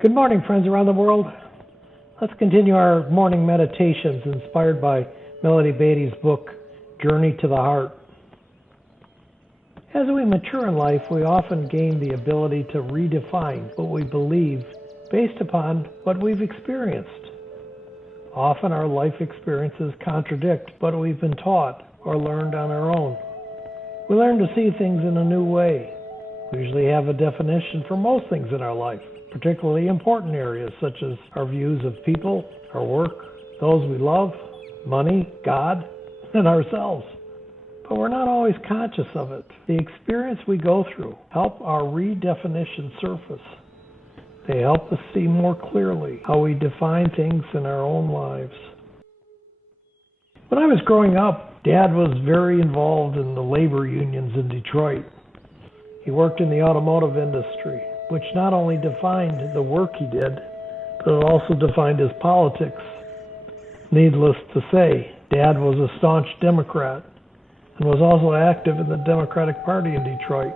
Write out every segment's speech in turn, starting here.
Good morning, friends around the world. Let's continue our morning meditations inspired by Melody Beattie's book, Journey to the Heart. As we mature in life, we often gain the ability to redefine what we believe based upon what we've experienced. Often our life experiences contradict what we've been taught or learned on our own. We learn to see things in a new way. We usually have a definition for most things in our life, particularly important areas such as our views of people, our work, those we love, money, God, and ourselves. But we're not always conscious of it. The experience we go through help our redefinition surface. They help us see more clearly how we define things in our own lives. When I was growing up, Dad was very involved in the labor unions in Detroit. He worked in the automotive industry, which not only defined the work he did, but it also defined his politics. Needless to say, Dad was a staunch Democrat and was also active in the Democratic Party in Detroit.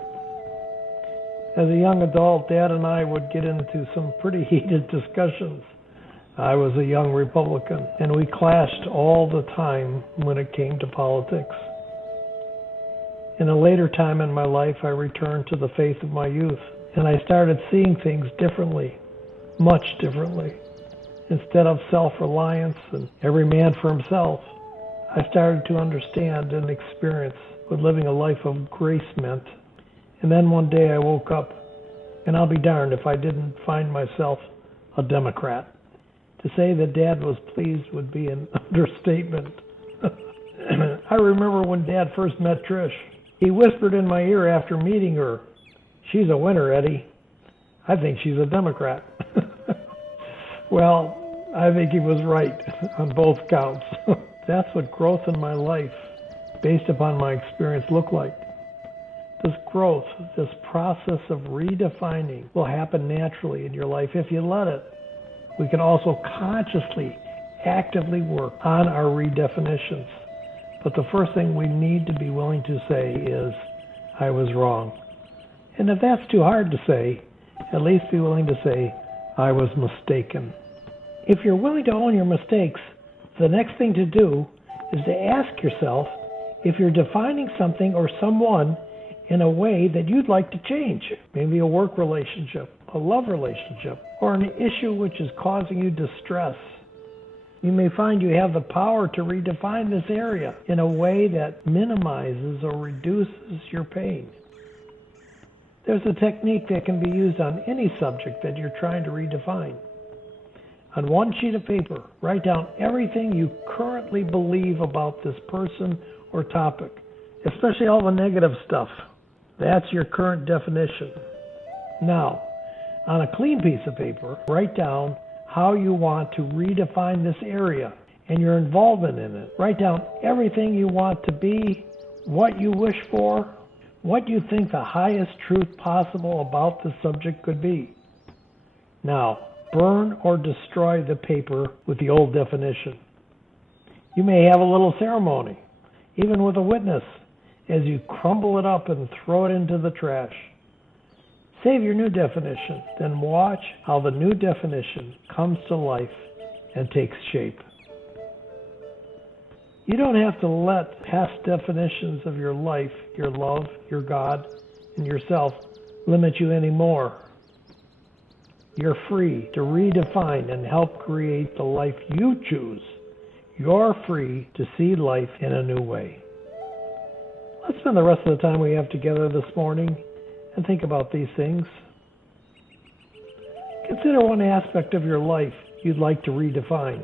As a young adult, Dad and I would get into some pretty heated discussions. I was a young Republican, and we clashed all the time when it came to politics. In a later time in my life, I returned to the faith of my youth, and I started seeing things differently, much differently. Instead of self-reliance and every man for himself, I started to understand and experience what living a life of grace meant. And then one day I woke up, and I'll be darned if I didn't find myself a Democrat. To say that Dad was pleased would be an understatement. I remember when Dad first met Trish. He whispered in my ear after meeting her, "She's a winner, Eddie. I think she's a Democrat." Well, I think he was right on both counts. That's what growth in my life, based upon my experience, looked like. This growth, this process of redefining, will happen naturally in your life if you let it. We can also consciously, actively work on our redefinitions. But the first thing we need to be willing to say is, I was wrong. And if that's too hard to say, at least be willing to say, I was mistaken. If you're willing to own your mistakes, the next thing to do is to ask yourself if you're defining something or someone in a way that you'd like to change. Maybe a work relationship, a love relationship, or an issue which is causing you distress. You may find you have the power to redefine this area in a way that minimizes or reduces your pain. There's a technique that can be used on any subject that you're trying to redefine. On one sheet of paper, write down everything you currently believe about this person or topic, especially all the negative stuff. That's your current definition. Now, on a clean piece of paper, write down how you want to redefine this area and your involvement in it. Write down everything you want to be, what you wish for, what you think the highest truth possible about the subject could be. Now, burn or destroy the paper with the old definition. You may have a little ceremony, even with a witness, as you crumble it up and throw it into the trash. Save your new definition, then watch how the new definition comes to life and takes shape. You don't have to let past definitions of your life, your love, your God, and yourself limit you anymore. You're free to redefine and help create the life you choose. You're free to see life in a new way. Let's spend the rest of the time we have together this morning and think about these things. Consider one aspect of your life you'd like to redefine.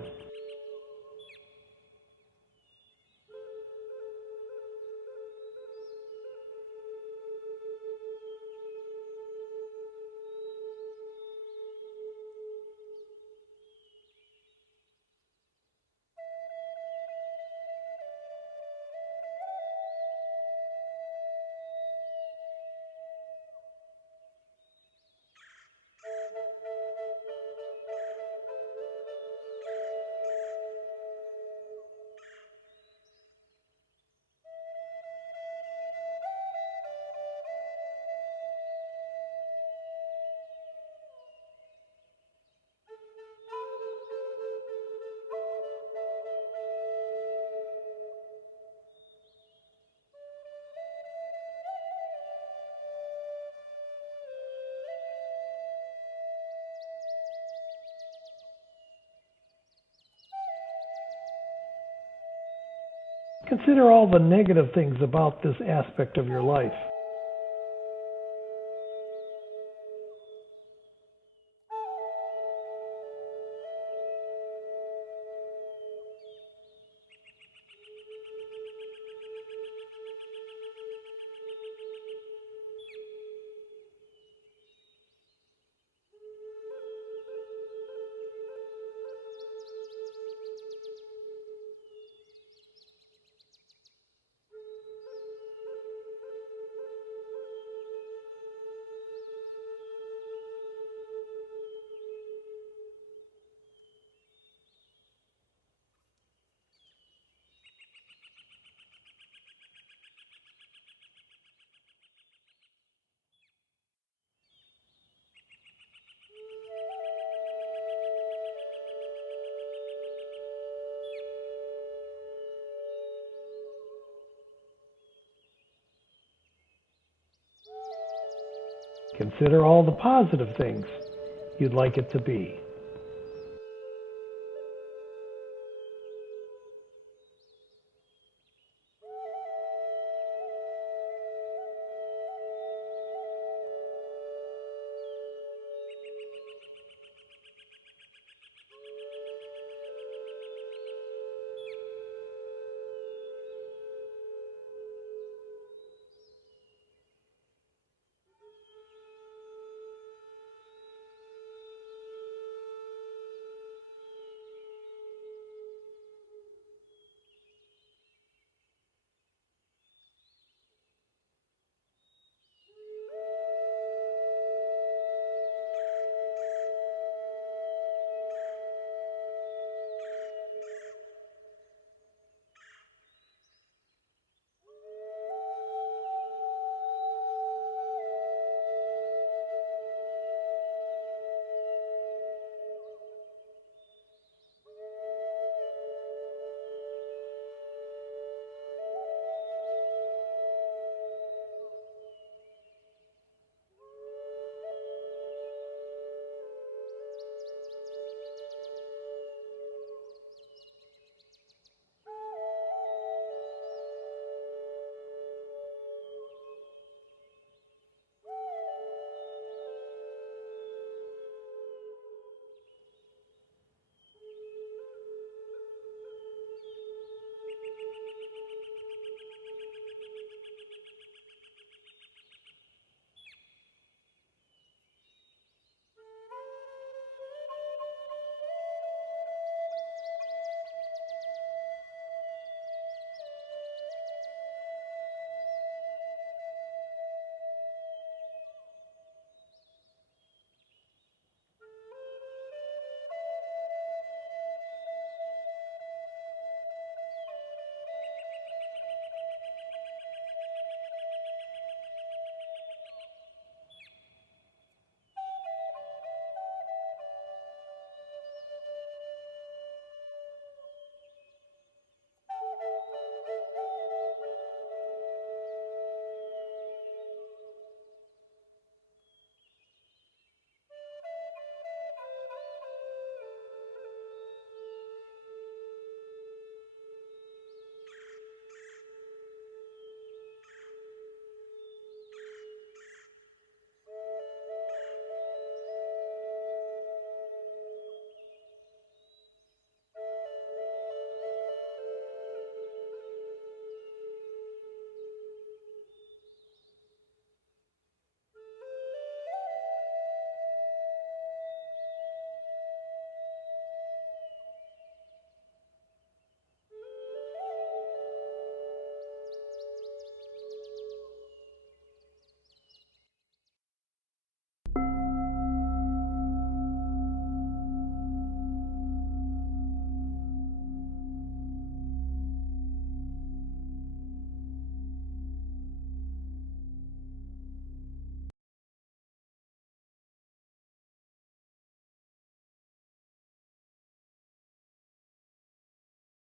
Consider all the negative things about this aspect of your life. Consider all the positive things you'd like it to be.